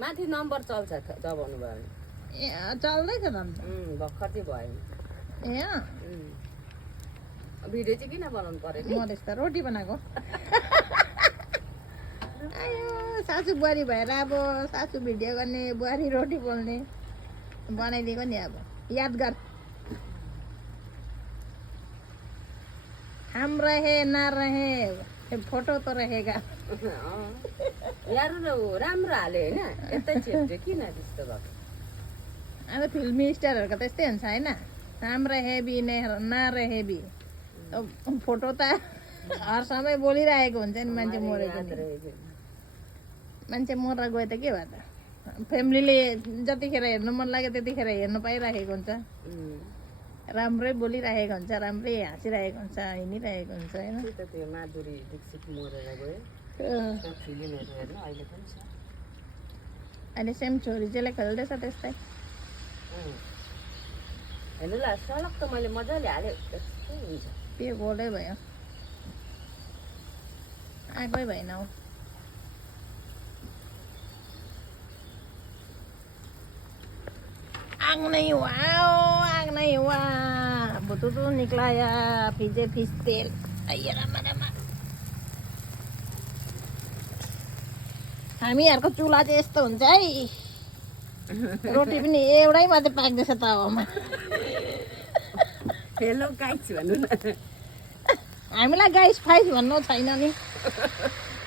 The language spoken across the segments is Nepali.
माथि नम्बर चल्छ दबाउनु भयो भने ए चल्दैछ त अन्त भर्खर चाहिँ भयो ए भिडियो चाहिँ किन बनाउनु पर्यो नि मधेस त रोटी बनाएको आयो सासू बुहारी भएर अब सासू भिडियो गर्ने बुहारी रोटी पोल्ने बनाइदिएको नि अब यादगार हम रहे ना रहे फोटो त रहेगा यार राम्रो हाल्यो होइन यतै चेप्यो किन त्यस्तो भएको अब फिल्मी स्टारहरूको त यस्तै हुन्छ होइन हम रहे भी ना रहे भी फोटो त हर समय बोलिरहेको हुन्छ नि मान्छे मरेको नि मान्छे मरेर गयो त के भयो त फ्यामिलीले जतिखेर हेर्नु मन लाग्यो त्यतिखेर हेर्नु पाइरहेको हुन्छ राम्रै बोलिरहेको हुन्छ राम्रै हाँसिरहेको हुन्छ हिँडिरहेको हुन्छ होइन त्यो माधुरी दीक्षित मरेर गयो फिल्महरू हेर्नु अहिले पनि छ अहिले सेम छोरी चाहिँ खेल्दैछ त्यस्तै हेर्नु ल सडक त मैले मजाले हालेँ त्यस्तै हुन्छ त्यो गोलै भयो आएकै भएन हौ आग नहीं हुआ आग नहीं हुआ बुतुतु निकलाया फिजे फिस तेल आइया रामा रामा हामीहरूको चुला चाहिँ यस्तो हुन्छ है रोटी पनि एउटै मात्रै पाक्दैछ तावामा हेलो गाइस भन्नु न हामीलाई गाइस फाइस भन्नु छैन नि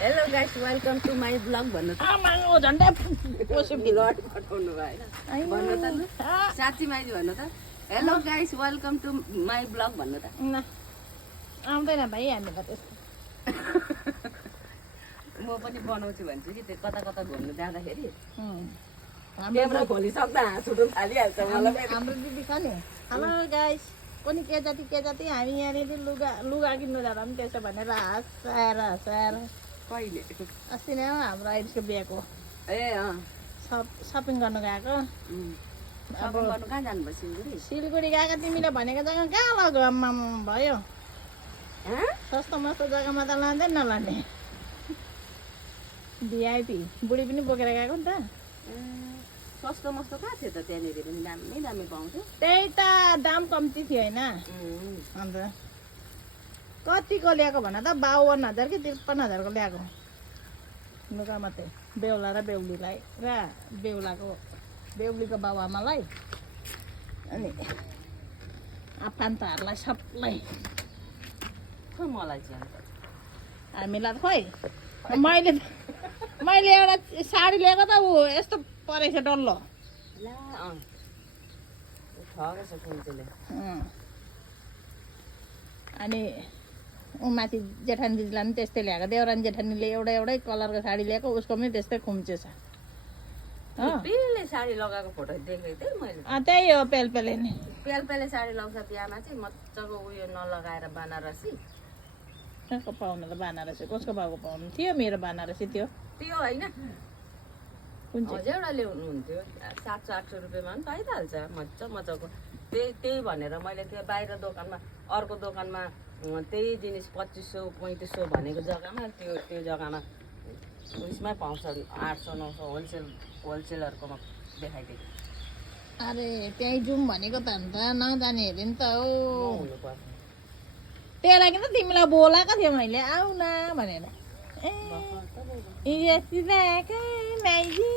hello guys welcome to my blog भन्नु त आमाको झन्डै ब्लग पठाउनु भयो होइन भन्नु त लु साँच्ची माइली भन्नु त hello guys welcome to my blog भन्नु त आउँदैन भाइ हामीलाई त्यस्तो म पनि बनाउँछु भन्छु कि त्यो कता कता घुम्नु जाँदाखेरि हाम्रो खोलिसक्दा हाँस उठ्नु थालिहाल्छ मलाई हाम्रो दिदी छ नि हेलो गाइस पनि के जाति हामी यहाँनिर लुगा किन्नु जाँदा पनि त्यसो भनेर हँसाएर कहिले अस्ति नै हो हाम्रो आइरिसको बिहाको ए सपिङ गर्नु गएको अब गर्नु कहाँ जानुभयो सिलगढी सिलगढी गएको तिमीले भनेको जग्गा कहाँ लग्यो आम्मा भयो सस्तो मस्तो जग्गामा त लाँदैन नलाने भिआइपी बुढी पनि बोकेर गएको नि त सस्तो मस्तो कहाँ थियो त त्यहाँनिर पनि दामी दामी पाउँथ्यो त्यही त दाम कम्ती थियो होइन अन्त कतिको ल्याएको भन त 52,000 कि 53,000 को ल्याएको लुगा मात्रै बेहुला र बेहुलीलाई र बेहुलीको बाबुआमालाई अनि आफन्तहरूलाई सबलाई खै मलाई चाहिँ हामीलाई खोइ मैले एउटा साडी ल्याएको त ऊ यस्तो परेछ डल्लो ला ठगेछ कुन्तीले अनि ऊ माथि जेठानी दिदीलाई पनि त्यस्तै ल्याएको देवरानी जेठानीले एउटै कलरको साडी ल्याएको उसको पनि त्यस्तै खुम्चेछ पेलले साडी लगाएको फोटो देखेको थिएँ मैले त्यही हो पेलपेले नि पेलपेले साडी लगाउँछ बिहामा चाहिँ मजाको उयो नलगाएर बनारसी कसको पाउनु त बनारसी कसको बाउको पाउनु थियो मेरो बनारसी थियो त्यो होइन कुन चाहिँ एउटा ल्याउनु हुन्थ्यो 700-800 रुपियाँमा पनि पाइहाल्छ मजाको त्यही भनेर मैले त्यो बाहिर दोकानमा अर्को दोकानमा त्यही जिनिस 2500-3500 भनेको जग्गामा त्यो जग्गामा उयसमै पाउँछ 800-900 होलसेलरकोमा देखाइदिएको अरे त्यहीँ जाउँ भनेको त अन्त नजाने हेरे नि त हो हुनुपर्छ त्यही लागि त तिमीलाई बोलाएको थिएँ मैले आऊ न भनेर माइजी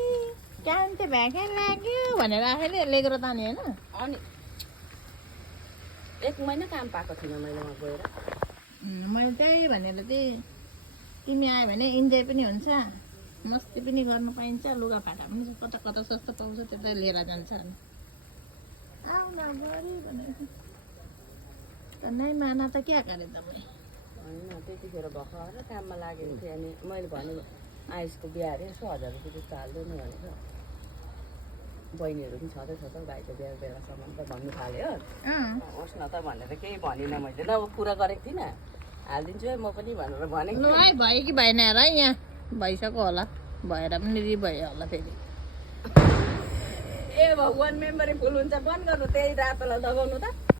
कान्ते भ्याका लाग्यो भनेर आफैले लेखेर ताने होइन अनि 1 महिना काम पाएको थिइनँ मैले वहाँ गएर मैले त्यही भनेर चाहिँ तिमी आयो भने इन्जोय पनि हुन्छ मस्ती पनि गर्नु पाइन्छ लुगाफाटा पनि कता कता सस्तो पाउँछ त्यता लिएर जान्छ आऊ न गरी भनेर नै माना त क्या गरे तपाईँ होइन त्यतिखेर भर्खर काममा लागेको थिएँ अनि मैले भने आयुषको बिहा अरे यसो 1000 रुपियाँ जस्तो हाल्दैन भनेको बहिनीहरू पनि छँदै छ त भाइको बिहा बेलासम्म त भन्नु थाल्यो होस् न त भनेर केही भनिनँ मैले न पुरा गरेको थिइनँ हालिदिन्छु है म पनि भनेर भनेको ल है भयो कि भएन हेर है यहाँ भइसक्यो होला भएर पनि भयो होला फेरि ए भगवान् मेमोरी फुल हुन्छ बन्द गर्नु त्यही रातोलाई दबाउनु त